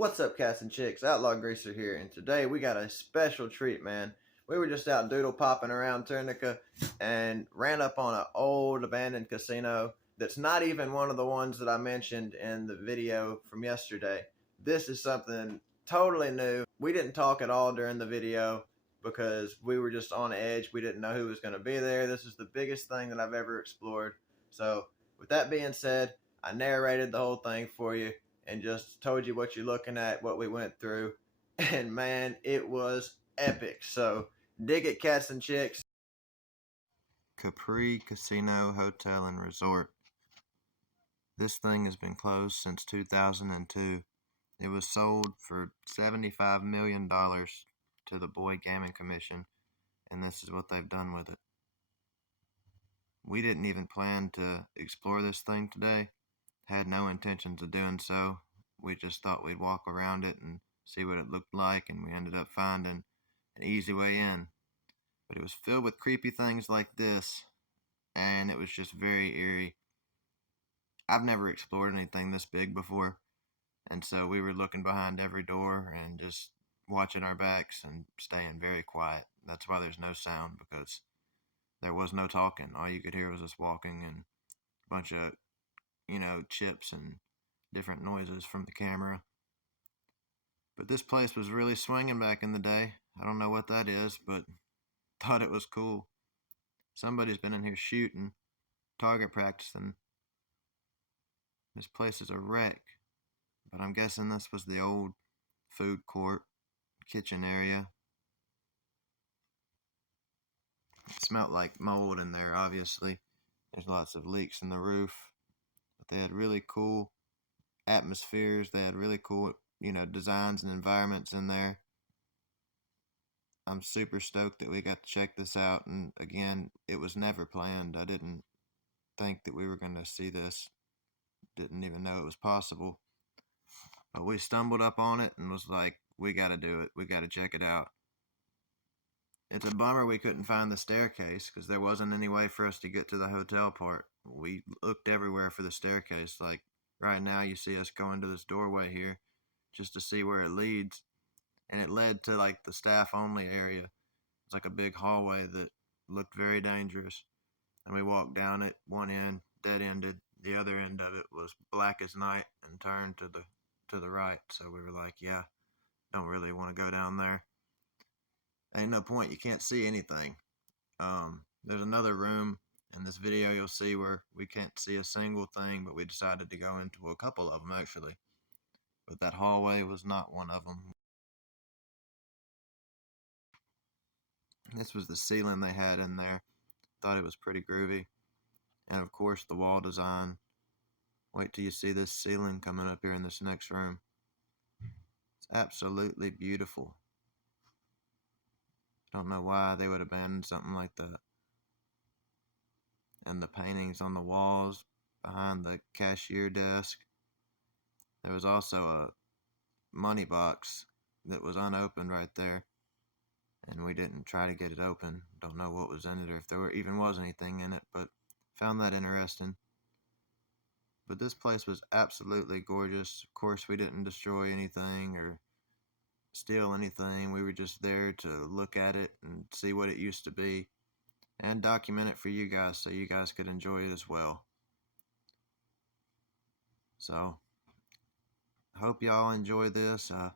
What's up, cats and chicks? Outlaw Greaser here, and today we got a special treat, man. We were just out doodle popping around Tunica and ran up on an old abandoned casino that's not even one of the ones that I mentioned in the video from yesterday. This is something totally new. We didn't talk at all during the video because we were just on edge. We didn't know who was going to be there. This is the biggest thing that I've ever explored. So, with that being said, I narrated the whole thing for you and just told you what you're looking at, what we went through. And man, it was epic. So dig it, cats and chicks. Capri Casino Hotel and Resort. This thing has been closed since 2002. It was sold for $75 million to the Boyd Gaming Commission, and this is what they've done with it. We didn't even plan to explore this thing today. Had no intentions of doing so. We just thought we'd walk around it and see what it looked like, and we ended up finding an easy way in. But it was filled with creepy things like this, and it was just very eerie. I've never explored anything this big before, and so we were looking behind every door and just watching our backs and staying very quiet. That's why there's no sound, because there was no talking. All you could hear was us walking and a bunch of, chips and different noises from the camera. But this place was really swinging back in the day. I don't know what that is, but thought it was cool. Somebody's been in here shooting, target practicing. This place is a wreck, but I'm guessing this was the old food court, kitchen area. It smelled like mold in there, obviously. There's lots of leaks in the roof, but they had really cool atmospheres. They had really cool, designs and environments in there. I'm super stoked that we got to check this out, and again, it was never planned. I didn't think that we were going to see this. Didn't even know it was possible. But we stumbled up on it and was like, we got to do it. We got to check it out. It's a bummer we couldn't find the staircase because there wasn't any way for us to get to the hotel part. We looked everywhere for the staircase. Like right now, you see us going to this doorway here just to see where it leads. And it led to like the staff only area. It's like a big hallway that looked very dangerous. And we walked down it, one end dead ended, the other end of it was black as night and turned to the right. So we were like, yeah, don't really want to go down there. Ain't no point, you can't see anything. There's another room in this video you'll see where we can't see a single thing, but we decided to go into a couple of them actually. But that hallway was not one of them. This was the ceiling they had in there. Thought it was pretty groovy. And of course the wall design. Wait till you see this ceiling coming up here in this next room. It's absolutely beautiful. Don't know why they would abandon something like that. And the paintings on the walls behind the cashier desk. There was also a money box that was unopened right there, and we didn't try to get it open. Don't know what was in it or if there even was anything in it, but found that interesting. But this place was absolutely gorgeous. Of course, we didn't destroy anything or steal anything. We were just there to look at it and see what it used to be and document it for you guys so you guys could enjoy it as well. So, hope y'all enjoy this. I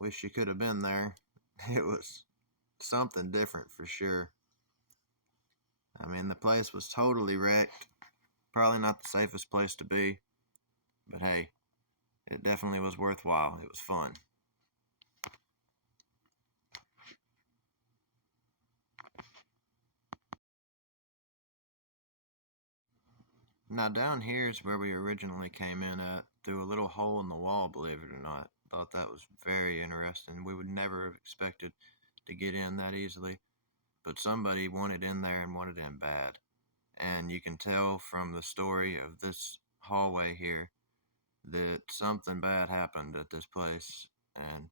wish you could have been there. It was something different for sure. I mean, the place was totally wrecked. Probably not the safest place to be. But hey, it definitely was worthwhile. It was fun. Now down here is where we originally came in at, through a little hole in the wall, believe it or not. Thought that was very interesting. We would never have expected to get in that easily. But somebody wanted in there and wanted in bad. And you can tell from the story of this hallway here that something bad happened at this place. And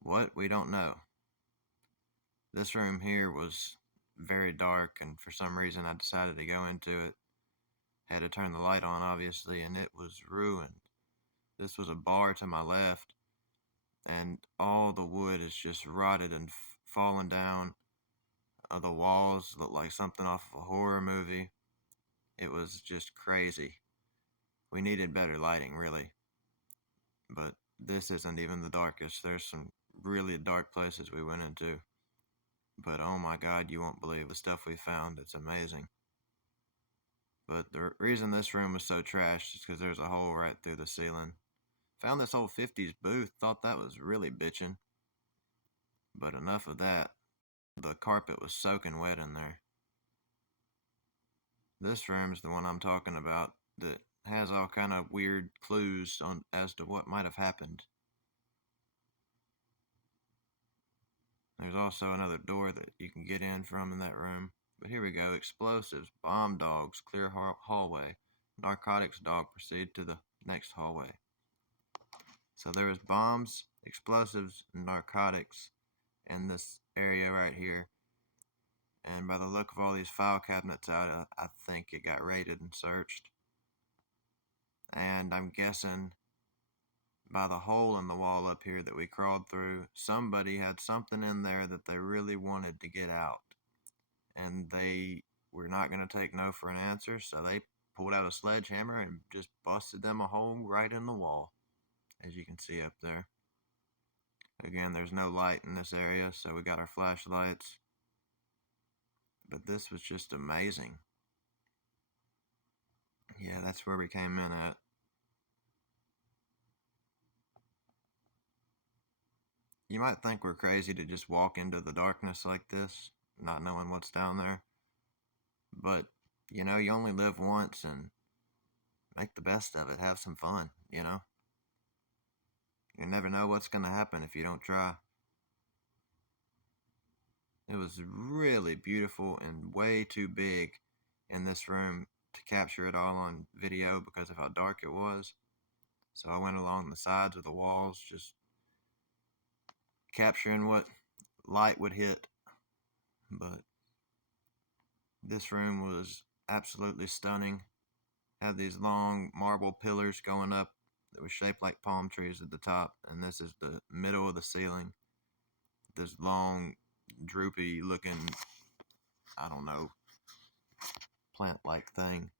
what? We don't know. This room here was very dark, and for some reason I decided to go into it. Had to turn the light on, obviously, and it was ruined. This was a bar to my left, and all the wood is just rotted and fallen down. The walls look like something off of a horror movie. It was just crazy. We needed better lighting, really. But this isn't even the darkest. There's some really dark places we went into. But oh my god, you won't believe the stuff we found. It's amazing. But the reason this room was so trashed is because there's a hole right through the ceiling. Found this old 50s booth, thought that was really bitchin'. But enough of that. The carpet was soaking wet in there. This room's the one I'm talking about that has all kind of weird clues on as to what might have happened. There's also another door that you can get in from in that room. But here we go. Explosives, bomb dogs, clear hallway. Narcotics dog, proceed to the next hallway. So there was bombs, explosives, and narcotics in this area right here. And by the look of all these file cabinets out, I think it got raided and searched. And I'm guessing by the hole in the wall up here that we crawled through, somebody had something in there that they really wanted to get out. And they were not going to take no for an answer, so they pulled out a sledgehammer and just busted them a hole right in the wall, as you can see up there. Again, there's no light in this area, so we got our flashlights. But this was just amazing. Yeah, that's where we came in at. You might think we're crazy to just walk into the darkness like this, not knowing what's down there. But, you know, you only live once, and make the best of it. Have some fun, you know? You never know what's going to happen if you don't try. It was really beautiful and way too big in this room to capture it all on video because of how dark it was. So I went along the sides of the walls, just capturing what light would hit. But this room was absolutely stunning. Had these long marble pillars going up that were shaped like palm trees at the top, and this is the middle of the ceiling. This long, droopy looking, I don't know, plant like thing.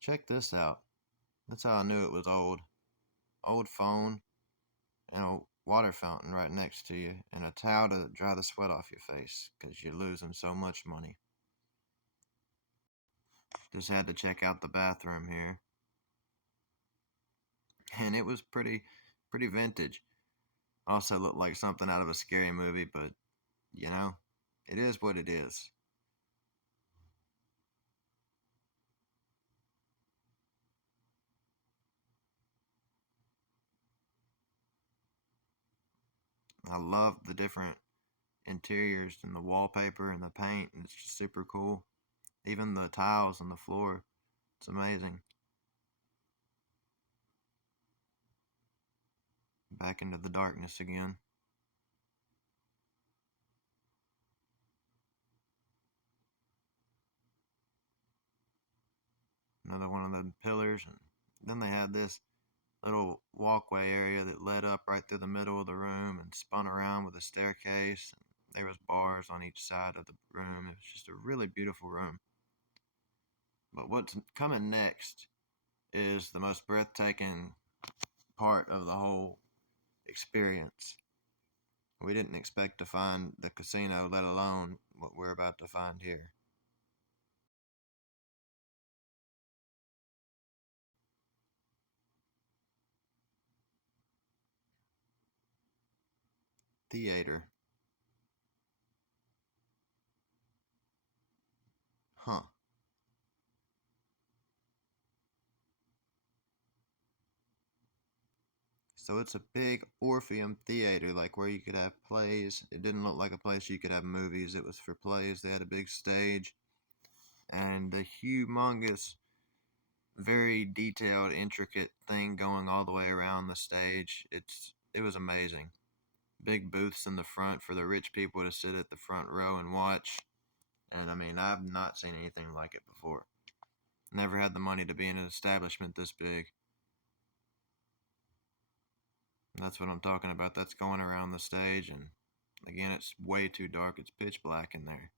Check this out. That's how I knew it was old. Old phone, and a water fountain right next to you, and a towel to dry the sweat off your face, because you're losing so much money. Just had to check out the bathroom here. And it was pretty vintage. Also looked like something out of a scary movie, but, you know, it is what it is. I love the different interiors and the wallpaper and the paint. It's just super cool. Even the tiles on the floor. It's amazing. Back into the darkness again. Another one of the pillars. And then they had this little walkway area that led up right through the middle of the room and spun around with a staircase. And there was bars on each side of the room. It was just a really beautiful room. But what's coming next is the most breathtaking part of the whole experience. We didn't expect to find the casino, let alone what we're about to find here. Theater. Huh. So it's a big Orpheum theater, like where you could have plays. It didn't look like a place you could have movies. It was for plays. They had a big stage and a humongous, very detailed, intricate thing going all the way around the stage. It was amazing. Big booths in the front for the rich people to sit at the front row and watch. And I mean, I've not seen anything like it before. Never had the money to be in an establishment this big. That's what I'm talking about. That's going around the stage, and again, it's way too dark. It's pitch black in there.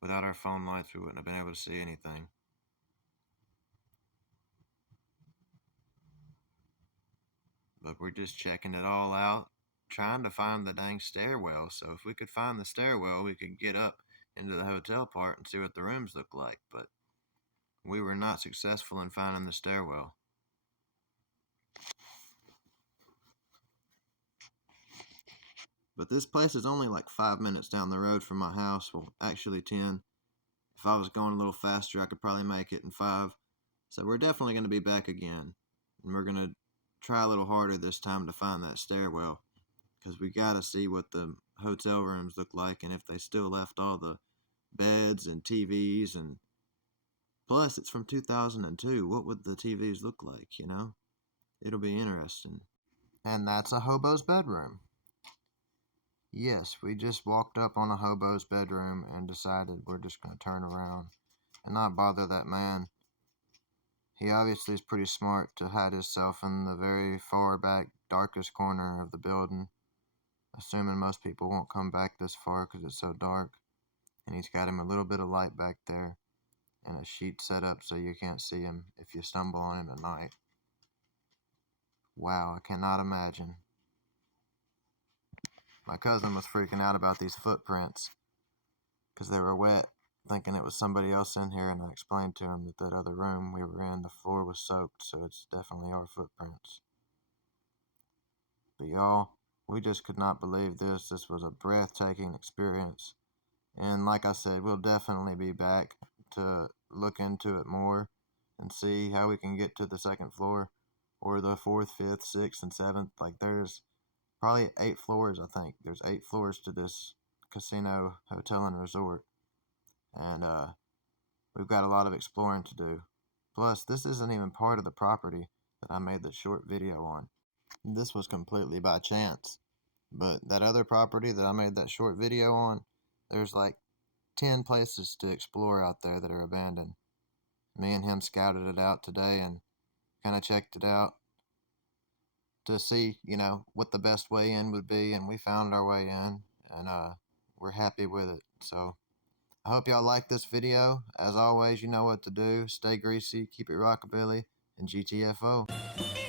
Without our phone lights, we wouldn't have been able to see anything. But we're just checking it all out, trying to find the dang stairwell. So if we could find the stairwell, we could get up into the hotel part and see what the rooms look like. But we were not successful in finding the stairwell. But this place is only like 5 minutes down the road from my house. Well, actually 10. If I was going a little faster, I could probably make it in 5. So we're definitely going to be back again. And we're going to try a little harder this time to find that stairwell. Because we got to see what the hotel rooms look like and if they still left all the beds and TVs. And plus, it's from 2002. What would the TVs look like, you know? It'll be interesting. And that's a hobo's bedroom. Yes, we just walked up on a hobo's bedroom and decided we're just going to turn around and not bother that man. He obviously is pretty smart to hide himself in the very far back, darkest corner of the building, assuming most people won't come back this far because it's so dark. And he's got him a little bit of light back there and a sheet set up so you can't see him if you stumble on him at night. Wow, I cannot imagine. My cousin was freaking out about these footprints because they were wet, thinking it was somebody else in here, and I explained to him that that other room we were in, the floor was soaked, so it's definitely our footprints. But y'all, we just could not believe this. This was a breathtaking experience. And like I said, we'll definitely be back to look into it more and see how we can get to the second floor or the fourth, fifth, sixth, and seventh. Like there's probably 8 floors, I think. There's 8 floors to this casino, hotel, and resort. And we've got a lot of exploring to do. Plus, this isn't even part of the property that I made the short video on. This was completely by chance. But that other property that I made that short video on, there's like 10 places to explore out there that are abandoned. Me and him scouted it out today and kind of checked it out to see, what the best way in would be, and we found our way in, and we're happy with it. So I hope y'all like this video. As always, you know what to do. Stay greasy, keep it rockabilly, and GTFO.